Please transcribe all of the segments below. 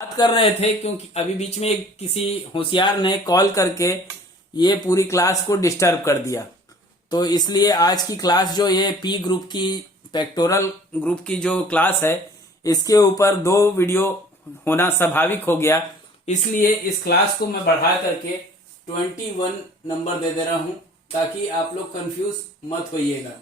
बात कर रहे थे क्योंकि अभी बीच में किसी होशियार ने कॉल करके ये पूरी क्लास को डिस्टर्ब कर दिया। तो इसलिए आज की क्लास जो ये पी ग्रुप की पेक्टोरल ग्रुप की जो क्लास है इसके ऊपर 2 वीडियो होना स्वाभाविक हो गया। इसलिए इस क्लास को मैं बढ़ा करके 21 नंबर दे रहा हूं ताकि आप लोग कंफ्यूज मत होइएगा।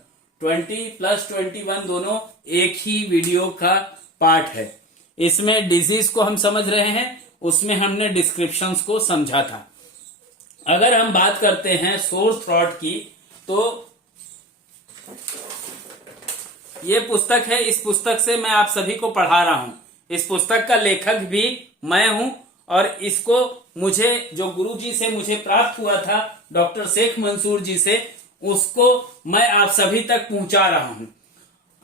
20 प्लस 21 दोनों एक ही वीडियो का पार्ट है। इसमें डिजीज को हम समझ रहे हैं, उसमें हमने डिस्क्रिप्शंस को समझा था। अगर हम बात करते हैं सोर थ्रॉट की, तो ये पुस्तक है। इस पुस्तक से मैं आप सभी को पढ़ा रहा हूं। इस पुस्तक का लेखक भी मैं हूं और इसको मुझे जो गुरुजी से मुझे प्राप्त हुआ था, डॉक्टर शेख मंसूर जी से, उसको मैं आप सभी तक पहुंचा रहा हूं।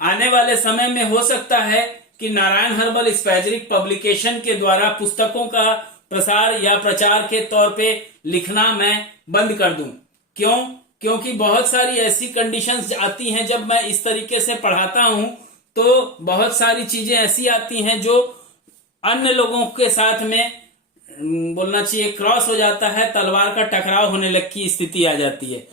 आने वाले समय में हो सकता है कि नारायण हर्बल स्पैजरिक पब्लिकेशन के द्वारा पुस्तकों का प्रसार या प्रचार के तौर पे लिखना मैं बंद कर दूं। क्यों? क्योंकि बहुत सारी ऐसी कंडीशंस आती हैं जब मैं इस तरीके से पढ़ाता हूं, तो बहुत सारी चीजें ऐसी आती हैं जो अन्य लोगों के साथ में बोलना चाहिए क्रॉस हो जाता है, तलवार का टकराव होने लग की स्थिति आ जाती है।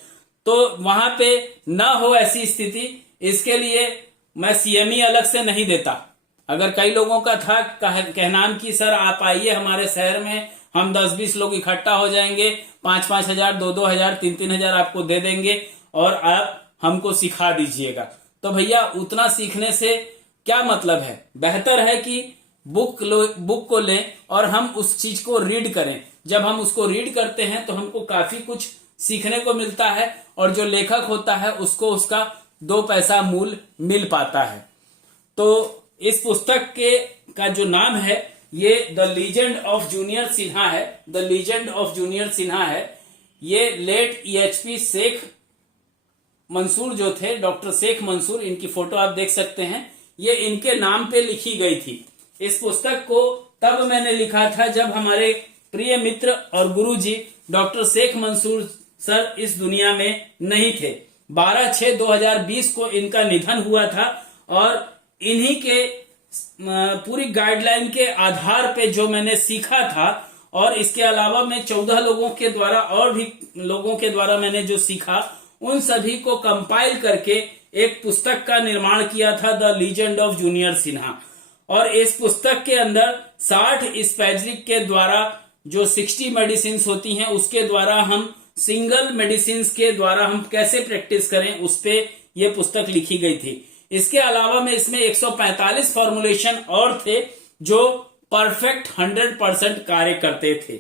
तो वहां पे ना हो ऐसी स्थिति, इसके लिए मैं सीएमई अलग से नहीं देता। अगर कई लोगों का था कहना कि सर आप आइए हमारे शहर में, हम 10-20 लोग इकट्ठा हो जाएंगे, 5-5 हजार, 2-2 हजार, 3-3 हजार आपको दे देंगे और आप हमको सिखा दीजिएगा। तो भैया उतना सीखने से क्या मतलब है? बेहतर है कि बुक को लें और हम उस चीज को रीड करें। जब हम उसको रीड करते हैं तो हमको काफी कुछ सीखने को मिलता है और जो लेखक होता है उसको उसका 2 पैसा मूल्य मिल पाता है। तो इस पुस्तक का जो नाम है ये the legend of junior Sinha है। The legend of junior Sinha है। ये लेट EHP शेख मंसूर जो थे, डॉक्टर शेख मंसूर, इनकी फोटो आप देख सकते हैं, ये इनके नाम पे लिखी गई थी। इस पुस्तक को तब मैंने लिखा था जब हमारे प्रिय मित्र और गुरुजी डॉक्टर शेख मंसूर सर इस दुनिया में नहीं थे। 12/6/2020 को इनका निधन हुआ था और इन्हीं के पूरी गाइडलाइन के आधार पे जो मैंने सीखा था, और इसके अलावा मैं 14 लोगों के द्वारा और भी लोगों के द्वारा मैंने जो सीखा, उन सभी को कंपाइल करके एक पुस्तक का निर्माण किया था, the legend of junior Sinha. और इस पुस्तक के अंदर 60 स्पैजरिक के द्वारा जो 60 मेडिसिन होती हैं, उसके द्वारा हम सिंगल मेडिसिन के द्वारा हम कैसे प्रैक्टिस करें, उस पे ये पुस्तक लिखी गई थी। इसके अलावा में इसमें 145 फॉर्मुलेशन और थे जो परफेक्ट 100% कार्य करते थे।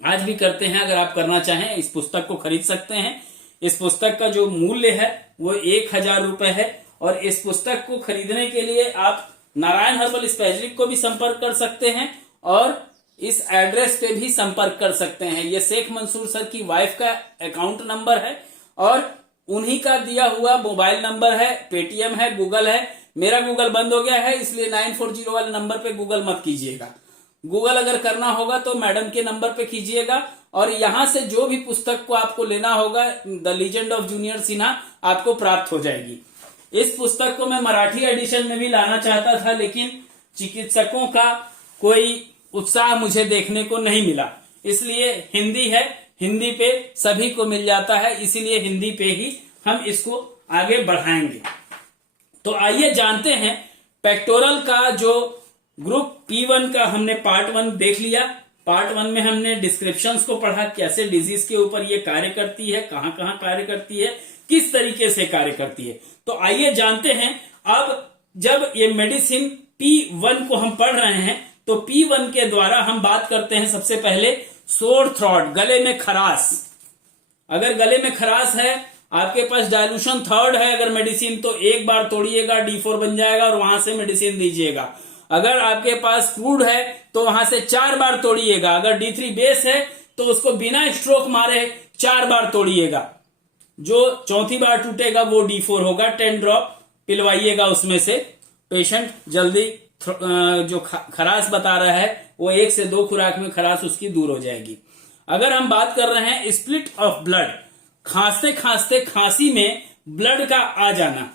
आज भी करते हैं। अगर आप करना चाहें इस पुस्तक को खरीद सकते हैं। इस पुस्तक का जो मूल्य है वो 1000 रुपए है और इस पुस्तक को खरीदने के लिए आप नारायण हर्बल स्पैजरिक को भी संपर्क कर सकते हैं और इस एड्रेस पे भी संपर्क कर सकते हैं। ये शेख मंसूर सर की वाइफ का अकाउंट नंबर है और उन्हीं का दिया हुआ मोबाइल नंबर है, पेटीएम है, गूगल है। मेरा गूगल बंद हो गया है, इसलिए 940 वाले नंबर पे गूगल मत कीजिएगा। गूगल अगर करना होगा तो मैडम के नंबर पे कीजिएगा और यहां से जो भी पुस्तक को आपको लेना होगा, the legend of junior Sinha, आपको प्राप्त हो जाएगी। इस पुस्तक को मैं मराठी एडिशन में भी लाना चाहता था, लेकिन चिकित्सकों का कोई उत्साह मुझे देखने को नहीं मिला, इसलिए हिंदी है, हिंदी पे सभी को मिल जाता है, इसीलिए हिंदी पे ही हम इसको आगे बढ़ाएंगे। तो आइए जानते हैं पेक्टोरल का जो ग्रुप P1 का हमने पार्ट 1 देख लिया। पार्ट 1 में हमने डिस्क्रिप्शंस को पढ़ा, कैसे डिजीज के ऊपर ये कार्य करती है, कहां कहां कार्य करती है, किस तरीके से कार्य करती है। तो आइए जानते हैं। अब जब ये मेडिसिन P1 को हम पढ़ रहे हैं तो P1 के द्वारा हम बात करते हैं सबसे पहले सोर थ्रॉट, गले में खराश। अगर गले में खराश है, आपके पास डायल्यूशन 3rd है अगर मेडिसिन, तो एक बार तोड़िएगा, D4 बन जाएगा और वहां से मेडिसिन दीजिएगा। अगर आपके पास क्रूड है तो वहां से 4 बार तोड़िएगा। अगर D3 बेस है तो उसको बिना स्ट्रोक मारे 4 बार तोड़िएगा। जो 4थी बार टूटेगा वो D4 होगा। 10 ड्रॉप पिलवाइएगा उसमें से। पेशेंट जल्दी जो खराश बता रहा है वो 1 से 2 खुराक में खराश उसकी दूर हो जाएगी। अगर हम बात कर रहे हैं स्प्लिट ऑफ ब्लड, खांसते खांसते खांसी में ब्लड का आ जाना,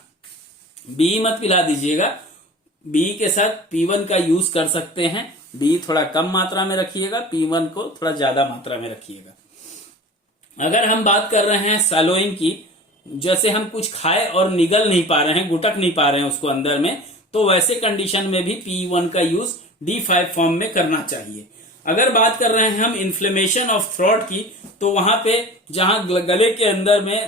बी मत पिला दीजिएगा, बी के साथ P1 का यूज कर सकते हैं डी थोड़ा कम मात्रा में रखिएगा, P1 को थोड़ा ज्यादा मात्रा में रखिएगा। अगर हम बात कर रहे हैं सैलोइन की, जैसे हम कुछ खाए और निगल नहीं पा रहे हैं, गुटक नहीं पा रहे हैं उसको अंदर में, तो वैसे कंडीशन में भी P1 का यूज D5 फॉर्म में करना चाहिए। अगर बात कर रहे हैं हम इन्फ्लेमेशन ऑफ थ्रोट की, तो वहां पे जहां गले के अंदर में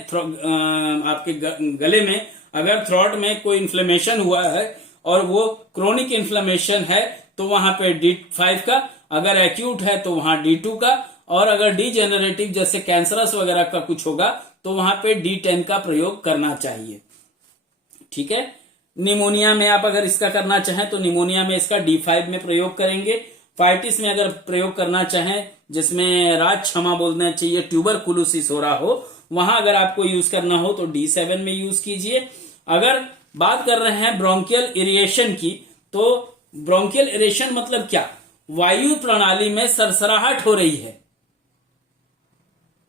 आपके गले में अगर थ्रोट में कोई इन्फ्लेमेशन हुआ है और वो क्रोनिक इन्फ्लेमेशन है तो वहां पे D5 का, अगर एक्यूट है तो वहां D2 का, और अगर डीजेनरेटिव जैसे कैंसरस वगैरह का कुछ होगा तो वहां पे D10 का प्रयोग करना चाहिए। ठीक है। निमोनिया में आप अगर इसका करना चाहें तो निमोनिया में इसका D5 में प्रयोग करेंगे। फाइटिस में अगर प्रयोग करना चाहें, जिसमें राज क्षमा बोलना चाहिए, ट्यूबरकुलोसिस हो रहा हो, वहां अगर आपको यूज करना हो तो D7 में यूज कीजिए। अगर बात कर रहे हैं ब्रोंकियल इरिएशन की, तो ब्रोंकियल इरिएशन मतलब क्या? वायु प्रणाली में सरसराहट हो रही है।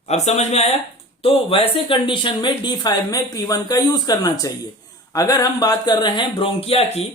अब समझ में आया? तो वैसे कंडीशन में D5 में P1 का यूज करना चाहिए। अगर हम बात कर रहे हैं ब्रोंकिया की,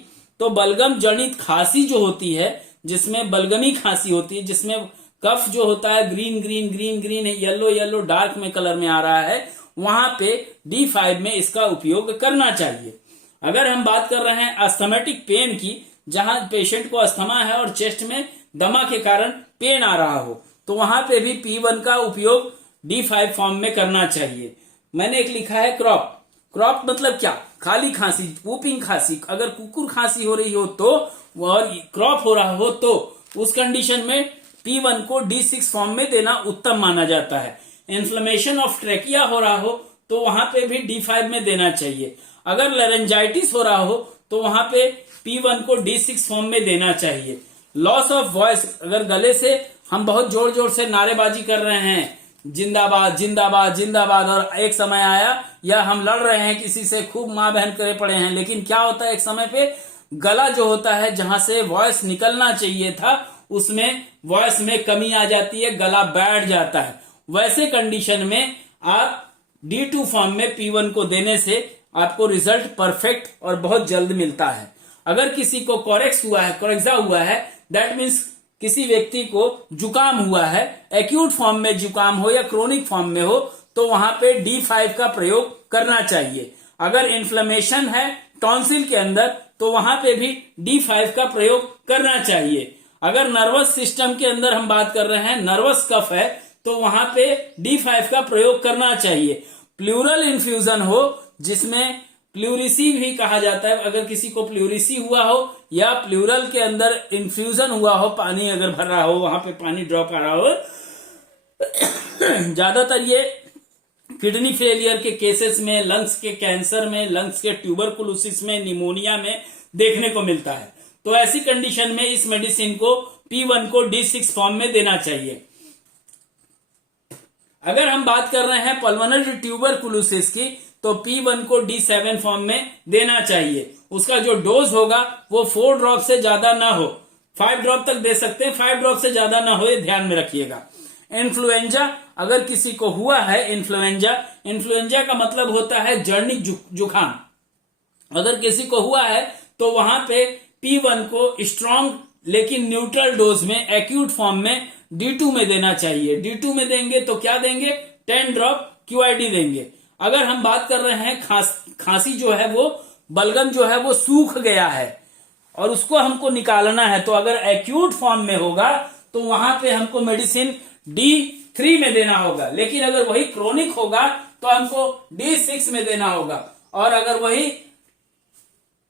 तो बलगम जनित खांसी जो होती है, जिसमें बलगमी खांसी होती है, जिसमें कफ जो होता है green green green green yellow yellow dark में कलर में आ रहा है, वहां पे D5 में इसका उपयोग करना चाहिए। अगर हम बात कर रहे हैं अस्थमेटिक पेन की, जहां पेशेंट को अस्थमा है और चेस्ट में दमा के कारण पेन आ रहा हो, तो वहां पे भी P1 का उपयोग D5 फॉर्म में करना चाहिए। मैंने एक लिखा है क्रॉप। क्रॉप मतलब क्या? खाली खांसी, वूपिंग खांसी। अगर कुकुर खांसी हो रही हो तो, और क्रॉप हो रहा हो तो, उस कंडीशन में P1 को D6 फॉर्म में देना उत्तम माना जाता है। इन्फ्लेमेशन ऑफ ट्रेकिया हो रहा हो तो वहां पे भी D5 में देना चाहिए। अगर लेरेंजाइटिस हो रहा हो तो वहां पे P1 को D6 फॉर्म में देना चाहिए। लॉस ऑफ वॉइस, अगर गले से हम बहुत जोर जोर से नारेबाजी कर रहे हैं, जिंदाबाद जिंदाबाद जिंदाबाद, और एक समय आया या हम लड़ रहे हैं किसी से, खूब मां बहन करे पड़े हैं, लेकिन क्या होता है एक समय पे गला जो होता है, जहां से वॉइस निकलना चाहिए था, उसमें वॉइस में कमी आ जाती है, गला बैठ जाता है। वैसे कंडीशन में आप D2 फॉर्म में P1 को देने से आपको रिजल्ट परफेक्ट और बहुत जल्द मिलता है। अगर किसी को कोरेक्सा हुआ है, दैट मीन्स किसी व्यक्ति को जुकाम हुआ है, एक्यूट फॉर्म में जुकाम हो या क्रोनिक फॉर्म में हो, तो वहां पे D5 का प्रयोग करना चाहिए। अगर इन्फ्लेमेशन है टॉन्सिल के अंदर, तो वहां पे भी D5 का प्रयोग करना चाहिए। अगर नर्वस सिस्टम के अंदर हम बात कर रहे हैं, नर्वस कफ है, तो वहां पे D5 का प्रयोग करना चाहिए। प्लूरल इन्फ्यूजन हो, जिसमें प्लूरिसी भी कहा जाता है, अगर किसी को प्लूरिसी हुआ हो या प्लूरल के अंदर इन्फ्यूजन हुआ हो, पानी अगर भर रहा हो, वहां पे पानी ड्रॉप आ रहा हो, ज्यादातर ये किडनी फेलियर के केसेस में, लंग्स के कैंसर में, लंग्स के ट्यूबरकुलोसिस में, निमोनिया में देखने को मिलता है। तो ऐसी कंडीशन में इस मेडिसिन को P1 को D6 फॉर्म में देना चाहिए। अगर हम बात कर रहे हैं पल्मोनरी ट्यूबरकुलोसिस की, तो P1 को D7 फॉर्म में देना चाहिए। उसका जो डोज होगा वो 4 ड्रॉप से ज्यादा ना हो, 5 ड्रॉप तक दे सकते हैं, 5 ड्रॉप से ज्यादा ना हो, ये ध्यान में रखिएगा। इन्फ्लुएंजा, अगर किसी को हुआ है इन्फ्लुएंजा का मतलब होता है जर्निक जुकाम। अगर किसी को हुआ है तो वहां पे P1 को स्ट्रॉन्ग लेकिन न्यूट्रल डोज में एक्यूट फॉर्म में D2 में देना चाहिए। D2 में देंगे तो क्या देंगे? 10 ड्रॉप QID देंगे। अगर हम बात कर रहे हैं खांसी जो है, वो बलगम जो है वो सूख गया है और उसको हमको निकालना है, तो अगर एक्यूट फॉर्म में होगा तो वहां पे हमको मेडिसिन D3 में देना होगा। लेकिन अगर वही क्रोनिक होगा तो हमको D6 में देना होगा, और अगर वही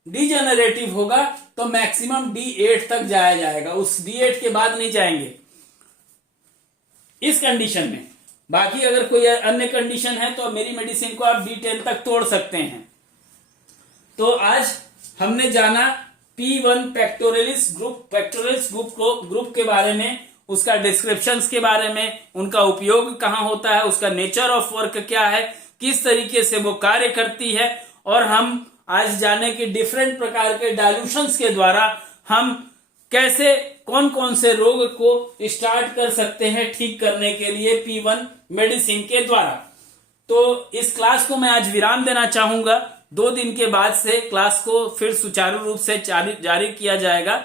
डिजेनरेटिव होगा तो मैक्सिमम D8 तक जाया जाएगा, उस D8 के बाद नहीं जाएंगे इस कंडीशन में। बाकी अगर कोई अन्य कंडीशन है तो मेरी मेडिसिन को आप D10 तक तोड़ सकते हैं। तो आज हमने जाना P1 पेक्टोरलिस ग्रुप के बारे में, उसका डिस्क्रिप्शंस के बारे में, उनका उपयोग कहां होता है, उसका नेचर ऑफ वर्क क्या है, किस तरीके से वो कार्य करती है, और हम आज जाने कि डिफरेंट प्रकार के डायल्यूशंस के द्वारा हम कैसे कौन कौन से रोग को स्टार्ट कर सकते हैं ठीक करने के लिए P1 मेडिसिन के द्वारा। तो इस क्लास को मैं आज विराम देना चाहूंगा। 2 दिन के बाद से क्लास को फिर सुचारू रूप से जारी किया जाएगा।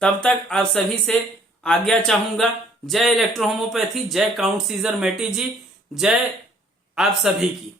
तब तक आप सभी से आज्ञा चाहूंगा। जय इलेक्ट्रो होम्योपैथी, जय काउंट सीजर मेटी जी, जय आप सभी की।